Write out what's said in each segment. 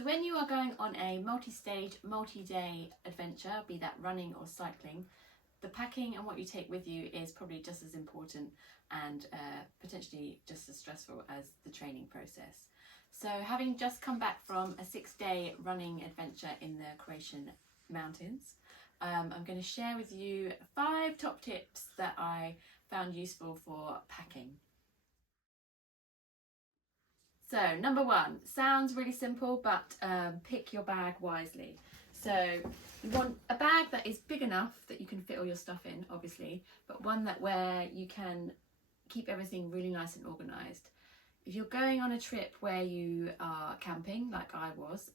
So when you are going on a multi-stage, multi-day adventure, be that running or cycling, the packing and what you take with you is probably just as important and potentially just as stressful as the training process. So having just come back from a 6-day running adventure in the Croatian mountains, I'm going to share with you 5 top tips that I found useful for packing. So number 1, sounds really simple, but pick your bag wisely. So you want a bag that is big enough that you can fit all your stuff in, obviously, but one where you can keep everything really nice and organised. If you're going on a trip where you are camping, like I was,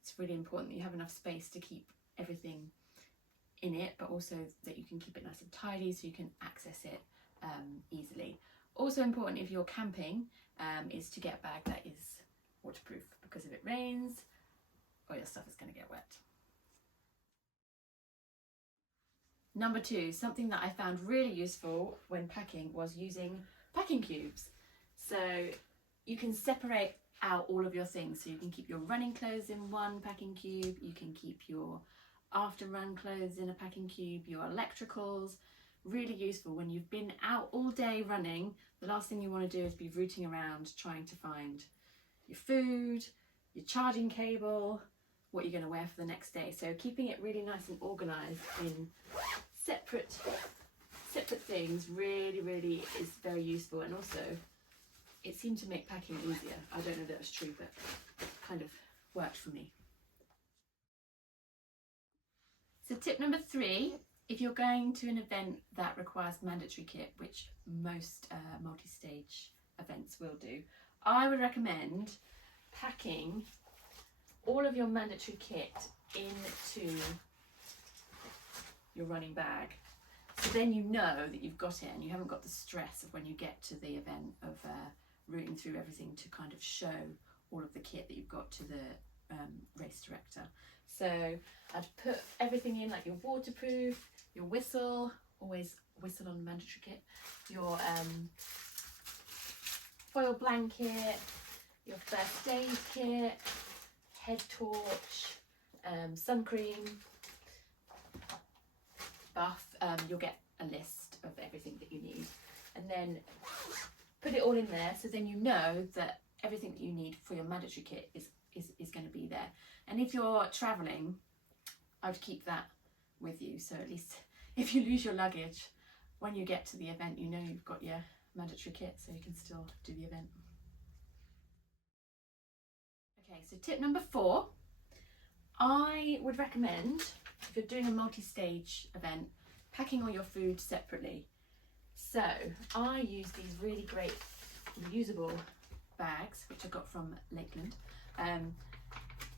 it's really important that you have enough space to keep everything in it, but also that you can keep it nice and tidy so you can access it easily. Also important if you're camping is to get a bag that is waterproof, because if it rains, all your stuff is going to get wet. Number 2, something that I found really useful when packing was using packing cubes. So you can separate out all of your things. So you can keep your running clothes in one packing cube, you can keep your after run clothes in a packing cube, your electricals. Really useful when you've been out all day running. The last thing you want to do is be rooting around trying to find your food, your charging cable, what you're going to wear for the next day. So keeping it really nice and organised in separate things really is very useful, and also it seemed to make packing easier. I don't know if that's true, but it kind of worked for me. So tip number 3, if you're going to an event that requires mandatory kit, which most multi-stage events will do, I would recommend packing all of your mandatory kit into your running bag. So then you know that you've got it and you haven't got the stress of when you get to the event of rooting through everything to kind of show all of the kit that you've got to the race director. So I'd put everything in, like your waterproof, your whistle, always whistle on the mandatory kit, your foil blanket, your first aid kit, head torch, sun cream, buff. You'll get a list of everything that you need, and then put it all in there, so then you know that everything that you need for your mandatory kit is going to be there. And if you're traveling, I would keep that with you, so at least if you lose your luggage, when you get to the event, you know you've got your mandatory kit, so you can still do the event. Okay, so tip number 4, I would recommend, if you're doing a multi-stage event, packing all your food separately. So I use these really great reusable bags, which I got from Lakeland,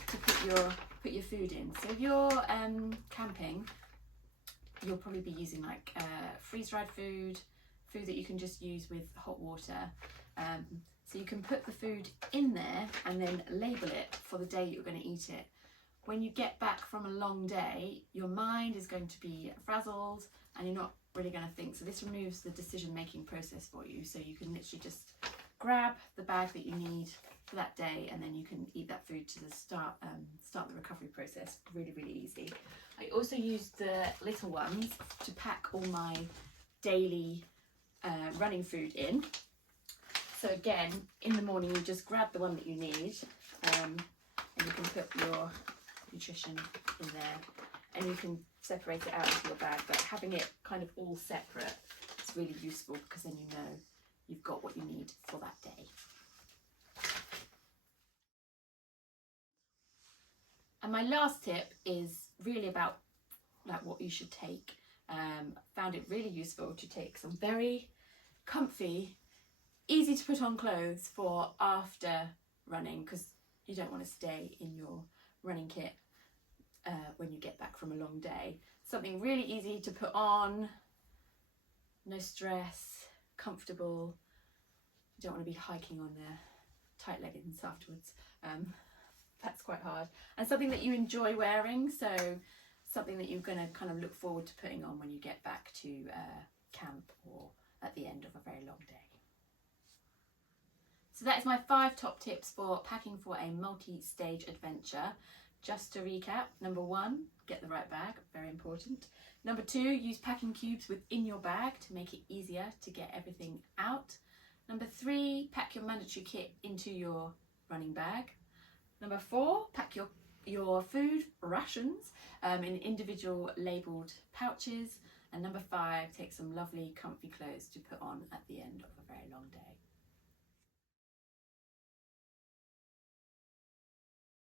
to put your food in. So if you're camping, you'll probably be using like freeze-dried food that you can just use with hot water. So you can put the food in there and then label it for the day you're going to eat it. When you get back from a long day, your mind is going to be frazzled and you're not really going to think. So this removes the decision-making process for you. So you can literally just grab the bag that you need for that day, and then you can eat that food to start the recovery process really easy. I also use the little ones to pack all my daily running food in. So again, in the morning you just grab the one that you need, and you can put your nutrition in there, and you can separate it out into your bag. But having it kind of all separate is really useful, because then you know you've got what you need for that day. And my last tip is really about like what you should take. Found it really useful to take some very comfy, easy to put on clothes for after running, because you don't want to stay in your running kit when you get back from a long day. Something really easy to put on, no stress, comfortable. You don't want to be hiking on tight leggings afterwards. That's quite hard. And something that you enjoy wearing, so something that you're going to kind of look forward to putting on when you get back to camp or at the end of a very long day. So that is my 5 top tips for packing for a multi-stage adventure. Just to recap, number 1, get the right bag, very important. Number 2, use packing cubes within your bag to make it easier to get everything out. Number 3, pack your mandatory kit into your running bag. Number 4, pack your food rations in individual labelled pouches. And number 5, take some lovely comfy clothes to put on at the end of a very long day.